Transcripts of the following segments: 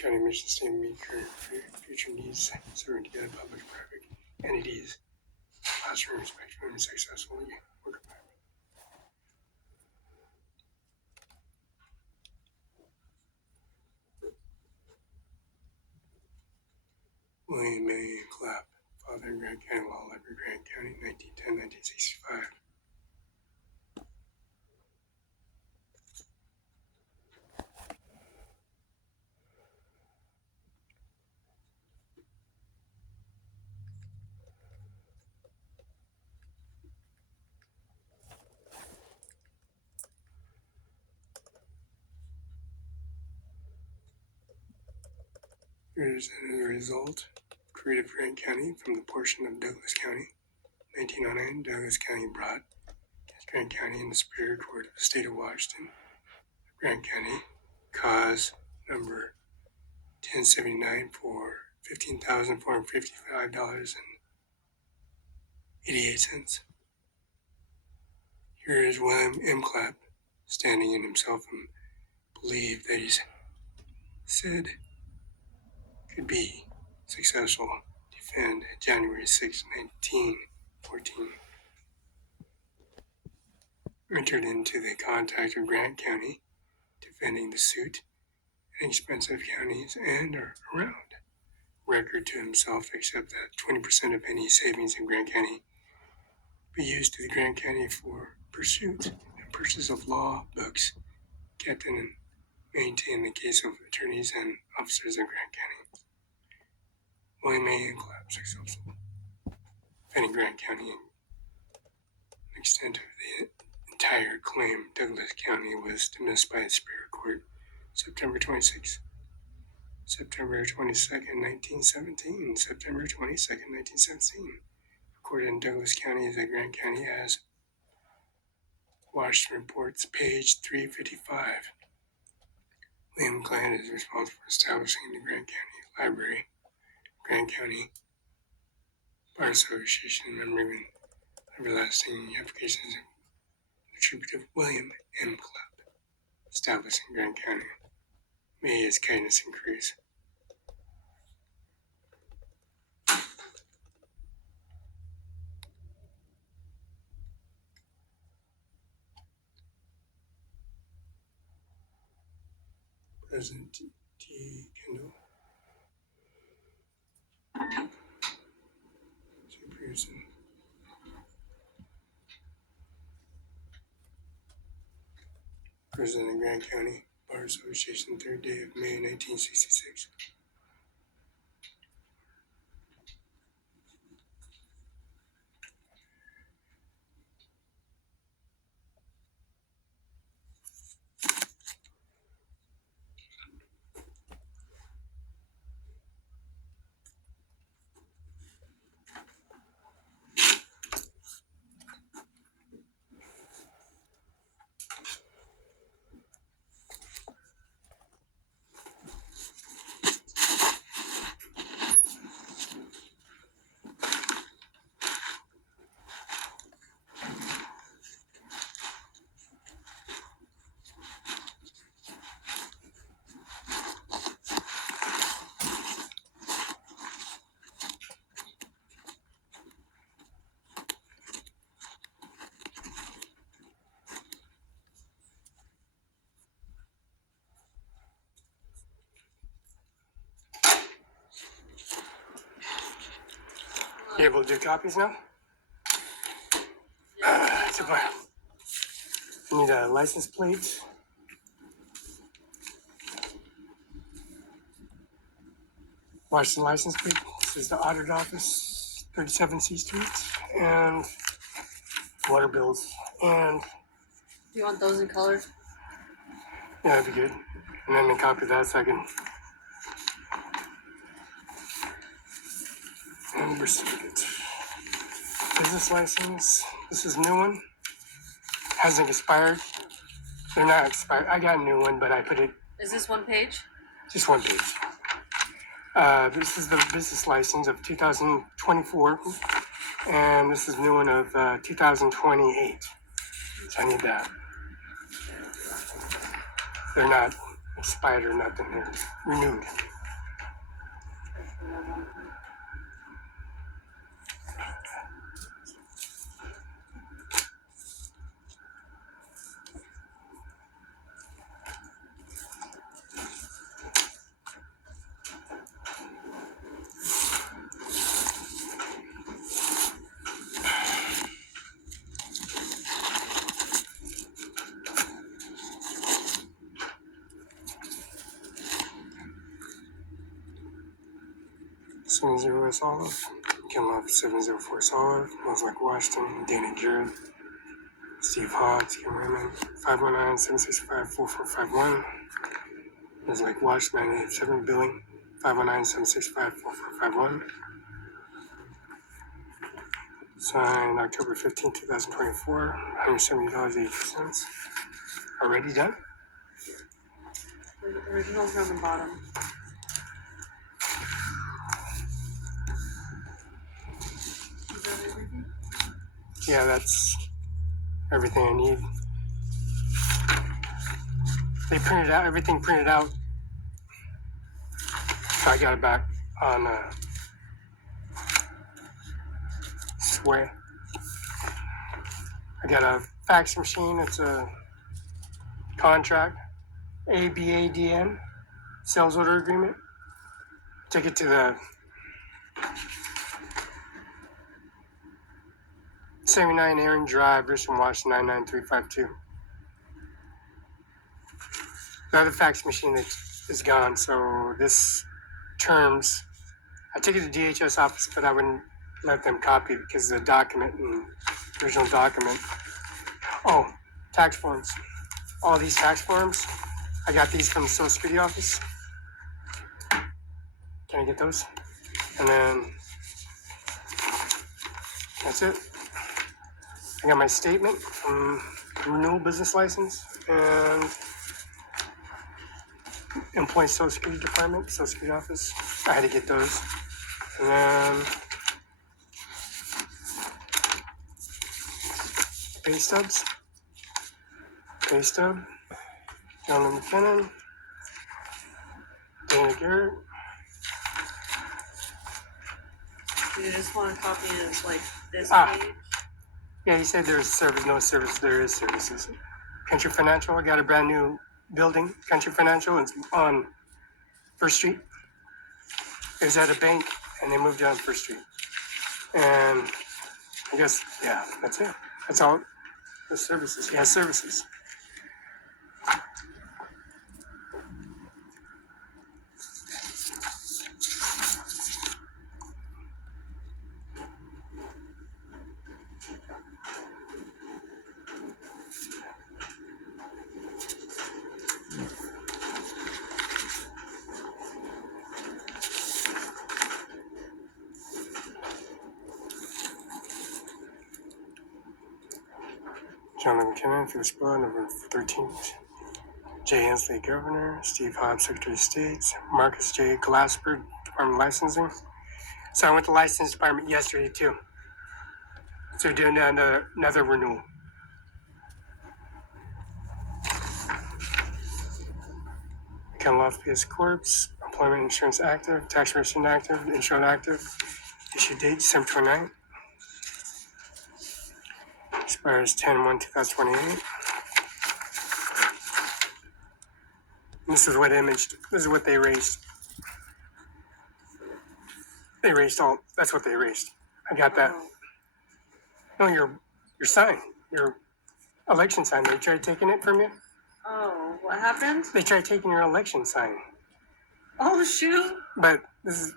County mission statement meet current future needs, serving together public and private entities, classroom respectfully and successfully work environment. William A. Clapp, father in Grant County Law Library, Grant County, 1910-1965. Here's another result. Creative Grant County from the portion of Douglas County. 1909, Douglas County brought Grant County in the Superior Court of the State of Washington. Grant County, cause number 1079 for $15,455.88. Here is William M. Clapp standing in himself and believed that he said could be successful. Defend January 6, 1914. Entered into the contact of Grant County, defending the suit in expensive counties and around. Record to himself except that 20% of any savings in Grant County be used to the Grant County for pursuit and purchase of law books kept in and maintained in the case of attorneys and officers in Grant County. William A. Clapp successful. Defending Grant County, the extent of the entire claim, Douglas County was dismissed by the Superior Court September 22nd, 1917. September 22nd, 1917. Recorded in Douglas County as a Grant County as Washington Reports, page 355. William Clapp is responsible for establishing the Grant County Library, Grant County Bar Association, remembering everlasting applications attributed to William M. Clapp, established in Grant County. May his kindness increase. President T. Kendall. Pearson. President of Grant County Bar Association, 3rd day of May, 1966. You able to do copies now? It's a plan. You need a license plate. Washington license plate. This is the auditor office, 37 C Street, and water bills. And you want those in color? Yeah, that'd be good. And then a copy of that so I can. And birth certificate. Business license. This is a new one. Hasn't expired. They're not expired. I got a new one, but I put it. Is this one page? Just one page. This is the business license of 2024, and this is the new one of 2028. So I need that. They're not expired or nothing. They're renewed. 70 West Olive, Kinlof 704 Olive, Smells Like Washington, Dana Garrett, Steve Hodge, Kim Raymond, 519-765-4451. Smells Like Washington, 987 Billing, 519-765-4451. Signed October 15, 2024, $170.82. Already done? The originals are on the bottom. Is that everything? Yeah, that's everything I need. They printed out, everything printed out. So I got it back on Sway. I got a fax machine. It's a contract, ABADN, sales order agreement. Took it to the 79 Aaron Drive, Richmond, Washington, 99352. The other fax machine is gone, so this terms, I took it to DHS office, but I wouldn't let them copy it because the document and original document. Oh, tax forms. All these tax forms, I got these from the Social Security office. Can I get those? And then that's it. I got my statement from renewal business license and employee Social Security department, Social Security office. I had to get those. And then pay stubs. Pay stub. John McKinnon. Dana Garrett. Do you just want to copy it like this Ah. page? Yeah, he said there's service, no service, there is services. Country Financial, I got a brand new building, Country Financial, it's on First Street. It was at a bank, and they moved down First Street. And I guess, yeah, that's it. That's all. The services. Yeah, services. John McKinnon, Felix, November 13th. Jay Hensley, Governor. Steve Hobbs, Secretary of State. Marcus J. Glasper, Department of Licensing. So I went to License Department yesterday, too. So we're doing another renewal. Ken Loftus Corpse, Employment Insurance Active, Tax Return Active, Insurance Active. Issue date December 29th. Expires 10/1/2028. This is what imaged. This is what they erased. They erased all. That's what they erased. I got that. Oh. No, your sign, your election sign. They tried taking it from you. Oh, what happened? They tried taking your election sign. Oh, shoot. But this is.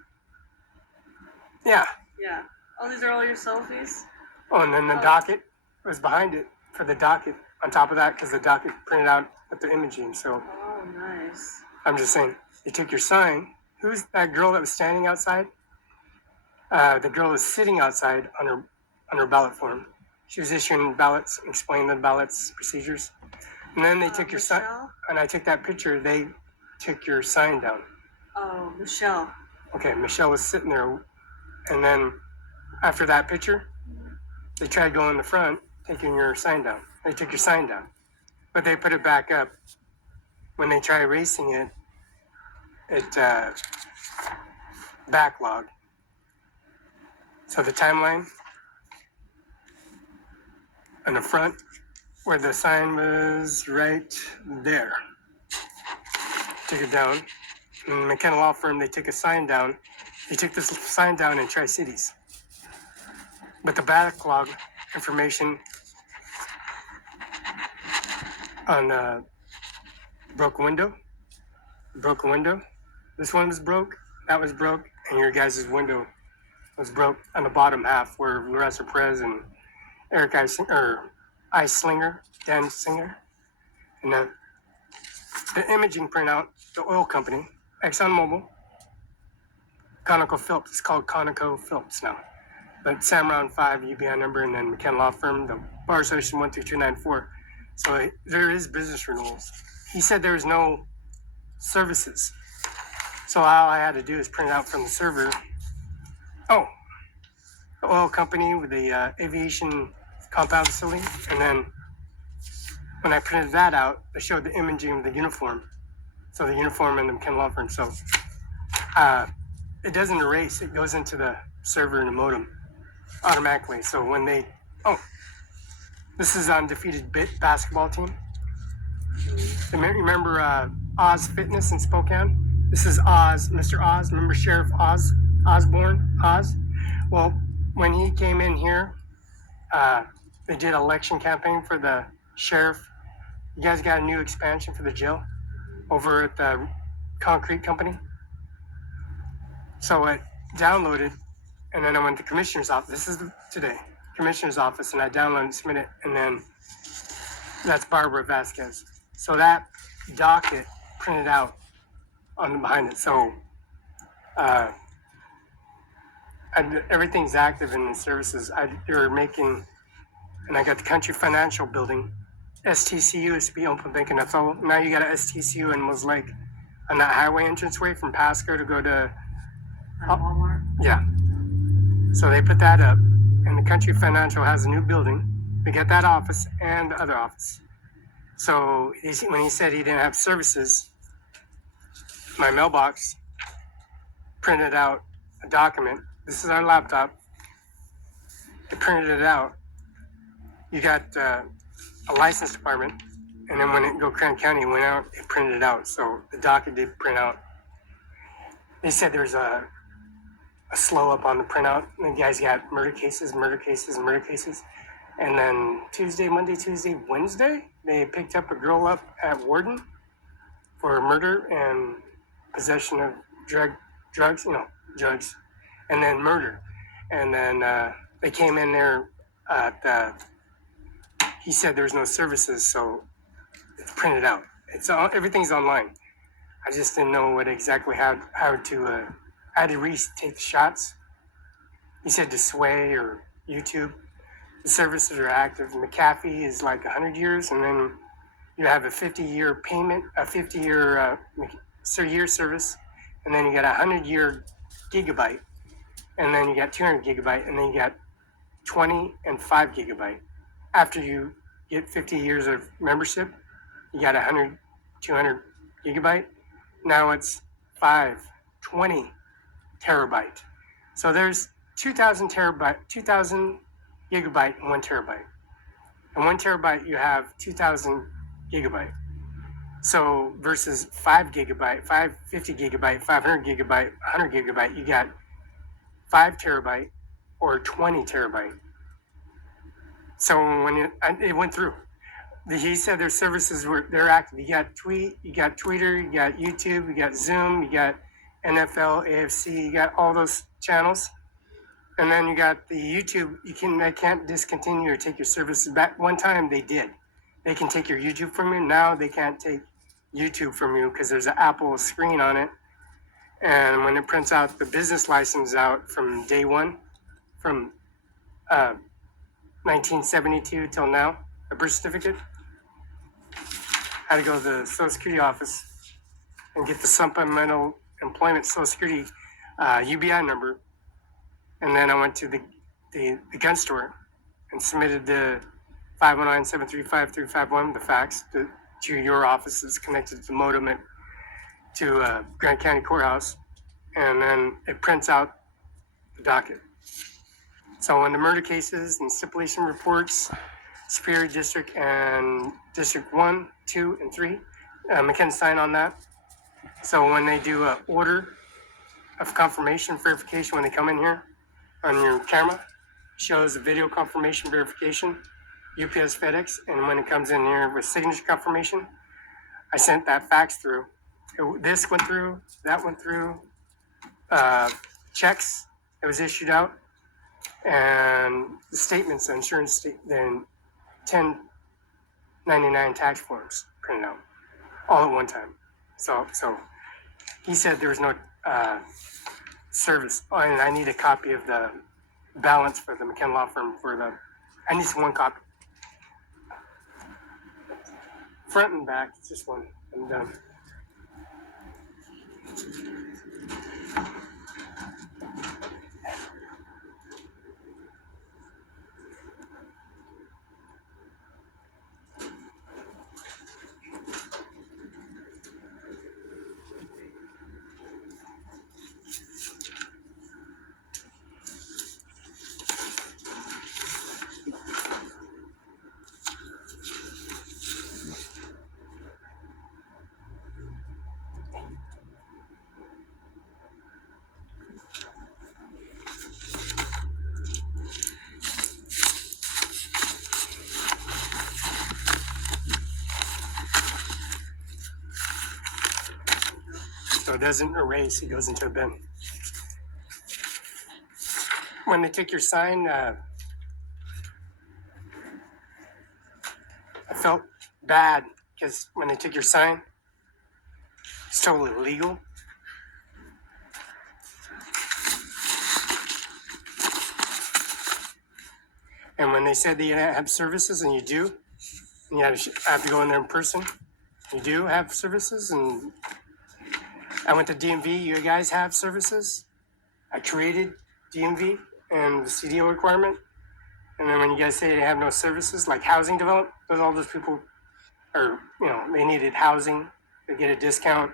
Yeah. Yeah. Oh, these are all your selfies? Oh, and then the docket was behind it for the docket. On top of that, because the docket printed out at the imaging. So Oh, nice. I'm just saying, they took your sign. Who's that girl that was standing outside? The girl was sitting outside on her ballot form. She was issuing ballots, explaining the ballots procedures. And then they took your sign, Michelle? and I took that picture. They took your sign down. Oh, Michelle. Okay, Michelle was sitting there, and then after that picture, they tried going in the front, taking your sign down. They took your sign down, but they put it back up. When they tried erasing it, it backlogged. So the timeline on the front, where the sign was right there, took it down. And McKenna Law Firm, they took a sign down. They took this sign down in Tri-Cities. But the backlog information on broke window. This one was broke, that was broke, and your guys' window was broke on the bottom half where Lorenzo Perez and Eric Ice Slinger, Dan Singer, and the imaging printout, the oil company, ExxonMobil, ConocoPhillips. It's called ConocoPhillips now. But Samron 5 UBI number, and then McKenna Law Firm, the bar association 13294. So there is business renewals. He said there was no services. So all I had to do is print it out from the server. Oh, the oil company with the aviation compound facility. And then when I printed that out, I showed the imaging of the uniform. So the uniform and the McKenna Law Firm. So it doesn't erase. It goes into the server and the modem automatically. So when they, this is undefeated basketball team. Remember Oz Fitness in Spokane? This is Oz, Mr. Oz. Remember Sheriff Osborne Oz? Well, when he came in here, they did an election campaign for the sheriff. You guys got a new expansion for the jail over at the concrete company. So I downloaded, and then I went to the commissioner's office. This is today, commissioner's office, and I downloaded and submitted it, and then that's Barbara Vasquez. So that docket printed out on the behind it. So everything's active in the services. You're making, and I got the Country Financial Building. STCU used to be Open Bank in Othello. Now you got a STCU in Moose Lake on that highway entranceway from Pasco to go to Walmart. Yeah. So they put that up, and the Country Financial has a new building. They got that office and the other office. So when he said he didn't have services, my mailbox printed out a document. This is our laptop. It printed it out. You got a license department, and then when it go Grand County, it went out, it printed it out. So the docket did print out. They said there's a slow up on the printout. And the guys got murder cases. And then Monday, Tuesday, Wednesday, they picked up a girl up at Warden for murder and possession of drugs, and then murder. And then they came in there he said there was no services, so it's printed out. Everything's online. I just didn't know how to, I had to retake the shots. He said to Sway or YouTube. The services are active. McAfee is like 100 years, and then you have a 50-year payment, a 50-year year service, and then you got a 100-year gigabyte, and then you got 200 gigabyte, and then you got 20 and 5 gigabyte. After you get 50 years of membership, you got 100, 200 gigabyte. Now it's 20 terabyte. So there's 2,000 gigabyte and 1 terabyte. And 1 terabyte, you have 2,000 gigabyte. So versus 5 gigabyte, 550 gigabyte, 500 gigabyte, 100 gigabyte, you got 5 terabyte or 20 terabyte. So when it went through, he said their services they're active. You got Twitter, you got YouTube, you got Zoom, you got NFL, AFC, you got all those channels. And then you got the YouTube. They can't discontinue or take your services back. One time they did. They can take your YouTube from you. Now they can't take YouTube from you because there's an Apple screen on it. And when it prints out the business license out from day one, from 1972 till now, a birth certificate, I had to go to the Social Security office and get the supplemental employment Social Security UBI number. And then I went to the gun store and submitted the 509-735-351, the fax, to your offices connected to the modem to Grand County Courthouse. And then it prints out the docket. So when the murder cases and stipulation reports, Superior District and District 1, 2, and 3, McKenna signed on that. So when they do an order of confirmation verification when they come in here, on your camera, shows a video confirmation verification, UPS, FedEx, and when it comes in here with signature confirmation, I sent that fax through. This went through, that went through, checks that was issued out, and the statements, the insurance then 1099 tax forms printed out, all at one time. So he said there was no service. Oh, and I need a copy of the balance for the McKenna Law Firm I need one copy. Front and back, it's just one. I'm done. So it doesn't erase, it goes into a bin. When they take your sign, I felt bad because when they took your sign, it's totally illegal. And when they said that you have services, and you do, and you have to go in there in person, you do have services. And I went to DMV, you guys have services. I created DMV and the CDO requirement. And then when you guys say they have no services, like housing development, all those people are, they needed housing, they get a discount,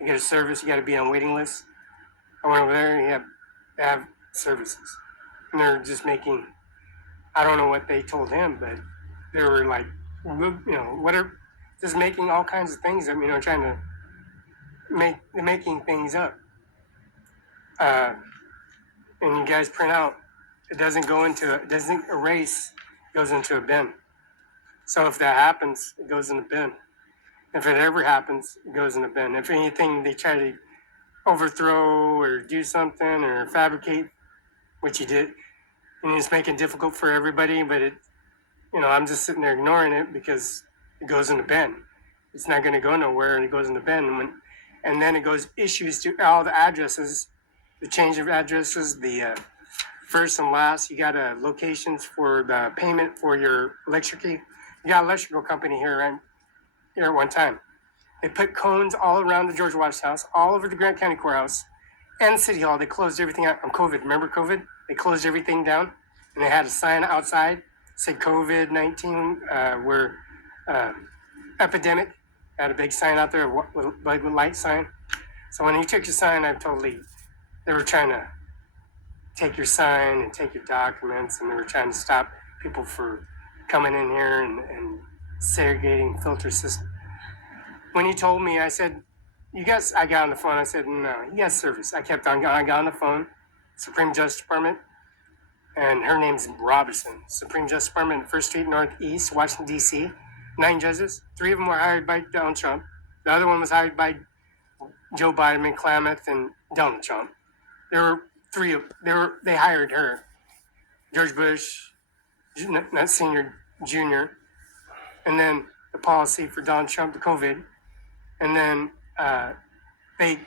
you get a service, you got to be on waiting list. I went over there and they have services. And they're just making, I don't know what they told him, but they were like, whatever, just making all kinds of things up, trying to making things up. And you guys print out, it doesn't erase, it goes into a bin. So if that happens, it goes in a bin. If it ever happens, it goes in a bin. If anything, they try to overthrow or do something or fabricate, which you did, and it's making it difficult for everybody, but I'm just sitting there ignoring it because it goes in the bin. It's not going to go nowhere, and it goes in the bin. And then it goes issues to all the addresses, the change of addresses, the first and last. You got locations for the payment for your electricity. You got an electrical company here at one time. They put cones all around the George Washington House, all over the Grant County Courthouse, and City Hall. They closed everything out on COVID. Remember COVID? They closed everything down, and they had a sign outside said COVID-19, we're epidemic. Had a big sign out there, with light sign. So when he took your sign, they were trying to take your sign and take your documents, and they were trying to stop people for coming in here and segregating filter system. When he told me, I said, I got on the phone, I said, no, he has service. I got on the phone, Supreme Justice Department, and her name's Robinson, Supreme Justice Department, 1st Street Northeast, Washington, D.C., 9 judges. 3 of them were hired by Donald Trump. The other one was hired by Joe Biden, Klamath, and Donald Trump. There were 3 they hired her. George Bush, not Senior, Junior, and then the policy for Donald Trump, the COVID, and then they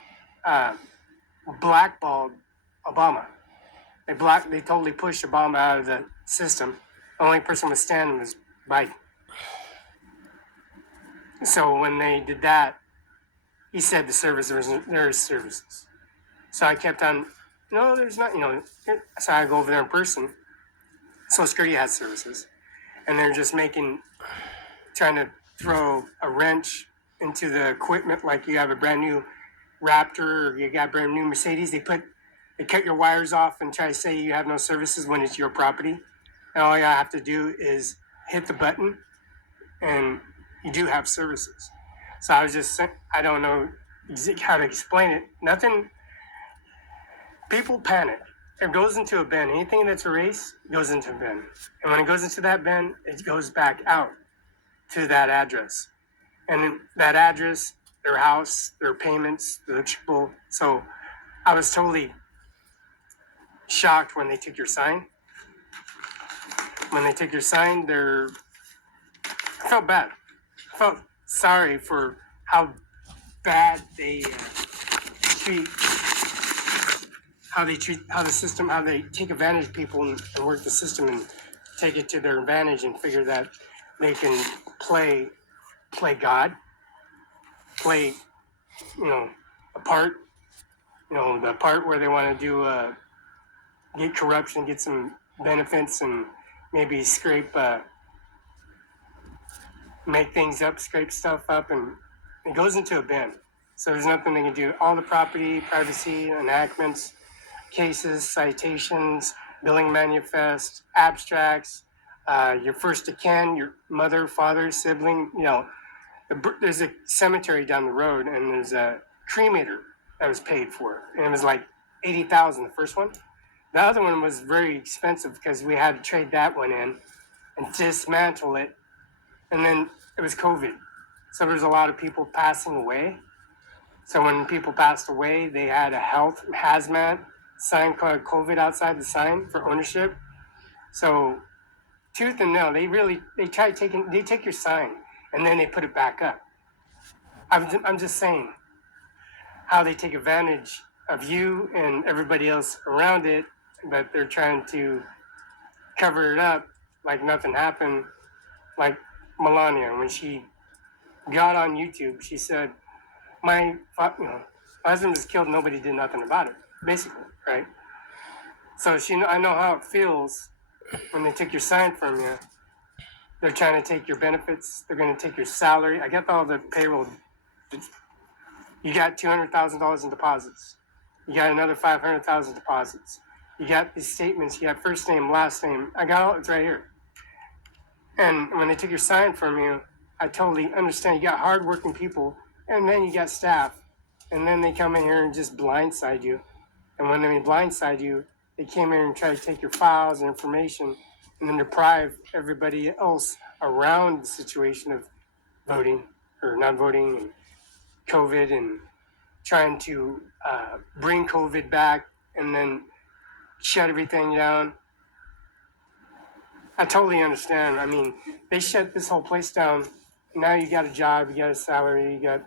blackballed Obama. They totally pushed Obama out of the system. The only person was standing was Biden. So when they did that, he said there is services. So I kept on, no, there's not, so I go over there in person. Social Security has services. And they're just trying to throw a wrench into the equipment, like you have a brand new Raptor or you got a brand new Mercedes. They cut your wires off and try to say you have no services when it's your property. And all you have to do is hit the button and you do have services. So I was just saying, I don't know how to explain it. Nothing, people panic. It goes into a bin. Anything that's erased goes into a bin. And when it goes into that bin, it goes back out to that address. And that address, their house, their payments, the electrical. So I was totally shocked when they took your sign. When they took your sign, I felt bad. I felt sorry for how bad they treat, how the system, how they take advantage of people and work the system and take it to their advantage and figure that they can play God, play, a part, the part where they want to do, get corruption, get some benefits, and maybe make things up, scrape stuff up, and it goes into a bin. So there's nothing they can do. All the property, privacy, enactments, cases, citations, billing manifest, abstracts, your first of kin, your mother, father, sibling, there's a cemetery down the road and there's a cremator that was paid for. And it was like $80,000, the first one. The other one was very expensive because we had to trade that one in and dismantle it. And then it was COVID. So there's a lot of people passing away. So when people passed away, they had a health hazmat sign called COVID outside the sign for ownership. So tooth and nail, they take your sign and then they put it back up. I'm just saying how they take advantage of you and everybody else around it, but they're trying to cover it up like nothing happened. Like Melania, when she got on YouTube, she said, my husband was killed, nobody did nothing about it, basically, right? So I know how it feels when they take your sign from you. They're trying to take your benefits. They're going to take your salary. I got all the payroll. You got $200,000 in deposits. You got another 500,000 deposits. You got these statements. You got first name, last name. I got all it's right here. And when they took your sign from you, I totally understand. You got hardworking people, and then you got staff, and then they come in here and just blindside you. And when they blindside you, they came in and try to take your files and information, and then deprive everybody else around the situation of voting or not voting and COVID and trying to bring COVID back and then shut everything down. I totally understand. I mean, they shut this whole place down. Now you got a job, you got a salary, you got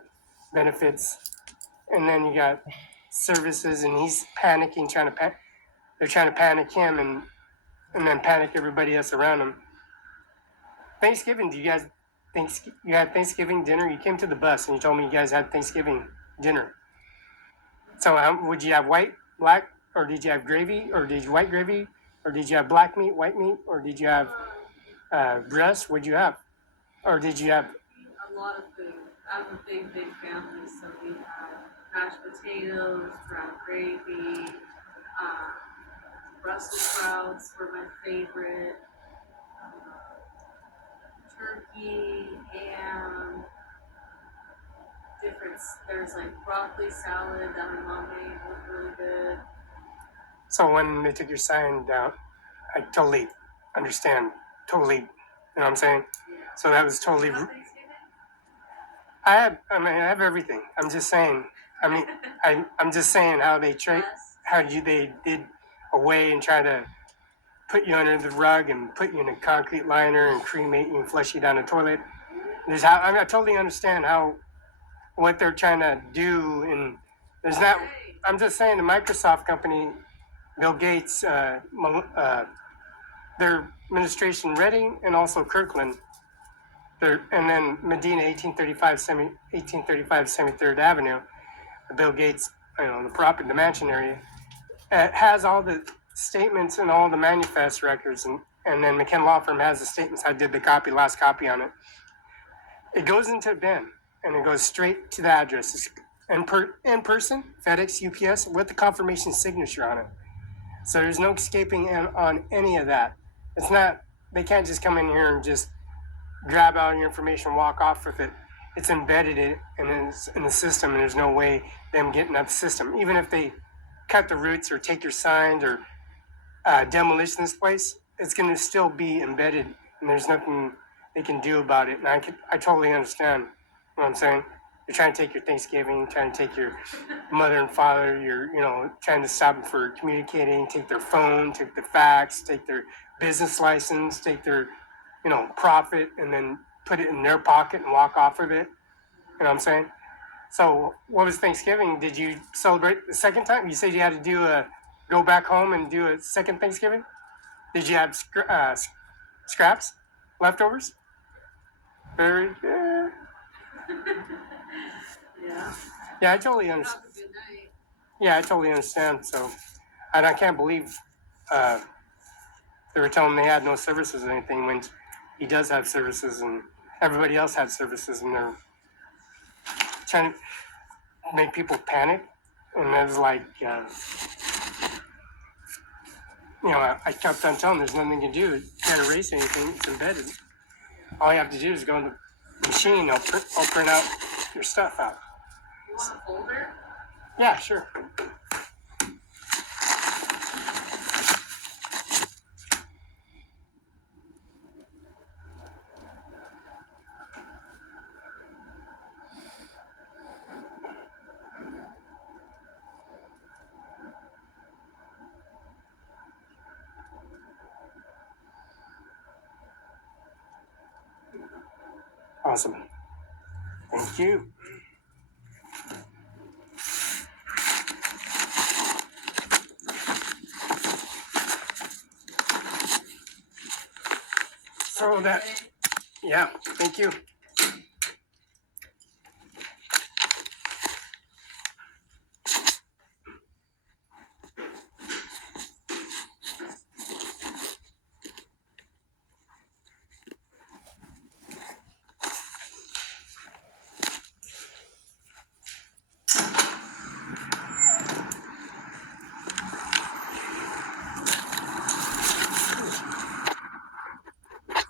benefits, and then you got services, and he's panicking, they're trying to panic him and then panic everybody else around him. Thanksgiving, you had Thanksgiving dinner? You came to the bus and you told me you guys had Thanksgiving dinner. So would you have white, black, or did you have gravy, or did you white gravy, or did you have black meat, white meat, or did you have breast? What'd you have? Or did you have? A lot of food. I'm a big family, so we had mashed potatoes, ground gravy, Brussels sprouts were my favorite, turkey, ham, there's like broccoli salad that my mom made, was really good. So when they took your sign down, I totally understand. Totally, you know what I'm saying? Yeah. So that was totally. You have Thanksgiving? I have everything. I'm just saying. I'm just saying how they they did away and try to put you under the rug and put you in a concrete liner and cremate you and flush you down the toilet. I totally understand what they're trying to do, and there's not. I'm just saying the Microsoft company, Bill Gates, their administration, Reading, and also Kirkland. And then Medina, 1835 73rd Avenue, Bill Gates, the mansion area, has all the statements and all the manifest records, and then McKen Law Firm has the statements. I did the last copy on it. It goes into a bin, and it goes straight to the address. It's in person, FedEx, UPS, with the confirmation signature on it. So there's no escaping on any of that. It's not, they can't just come in here and just grab out your information, walk off with it. It's embedded in the system, and there's no way them getting out the system. Even if they cut the roots or take your signs or demolish this place, it's going to still be embedded, and there's nothing they can do about it. And I totally understand what I'm saying. They're trying to take your Thanksgiving, trying to take your mother and father, trying to stop them for communicating, take their phone, take their fax, take their business license, take their, profit, and then put it in their pocket and walk off with it. You know what I'm saying? So, what was Thanksgiving? Did you celebrate the second time? You said you had to go back home and do a second Thanksgiving? Did you have scraps, leftovers? Very good. Yeah. Yeah, I totally understand. Have a good night. Yeah, I totally understand. So, and I can't believe they were telling him they had no services or anything when he does have services and everybody else had services, and they're trying to make people panic. And it was like, I kept on telling them there's nothing you can do. You can't erase anything. It's embedded. All you have to do is go in the machine. I'll print out your stuff out. You want a folder? Yeah, sure. Awesome. Thank you. So that, yeah, thank you.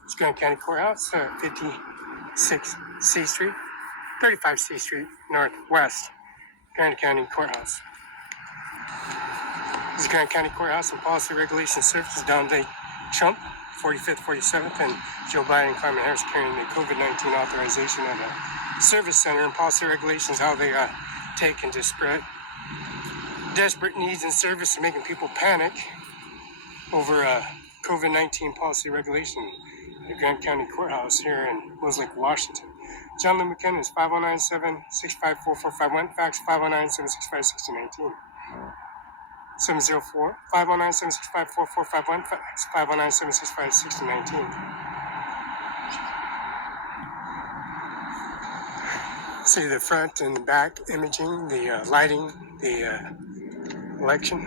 It's Grand County Courthouse, 56 C Street, 35 C Street, Northwest, Grand County Courthouse. This is Grand County Courthouse and Policy Regulation Services. Donald Trump, 45th, 47th, and Joe Biden and Carmen Harris carrying the COVID-19 authorization of the Service Center and Policy Regulations, how they take and disparate desperate needs and service and making people panic over COVID-19 policy regulation at the Grand County Courthouse here in Westlake, Washington. John Lee McKinnon is 509-765-4451, fax 509-765-6019. 704-509-765-4451, fax 509-765-6019. See the front and the back imaging, the lighting, the election.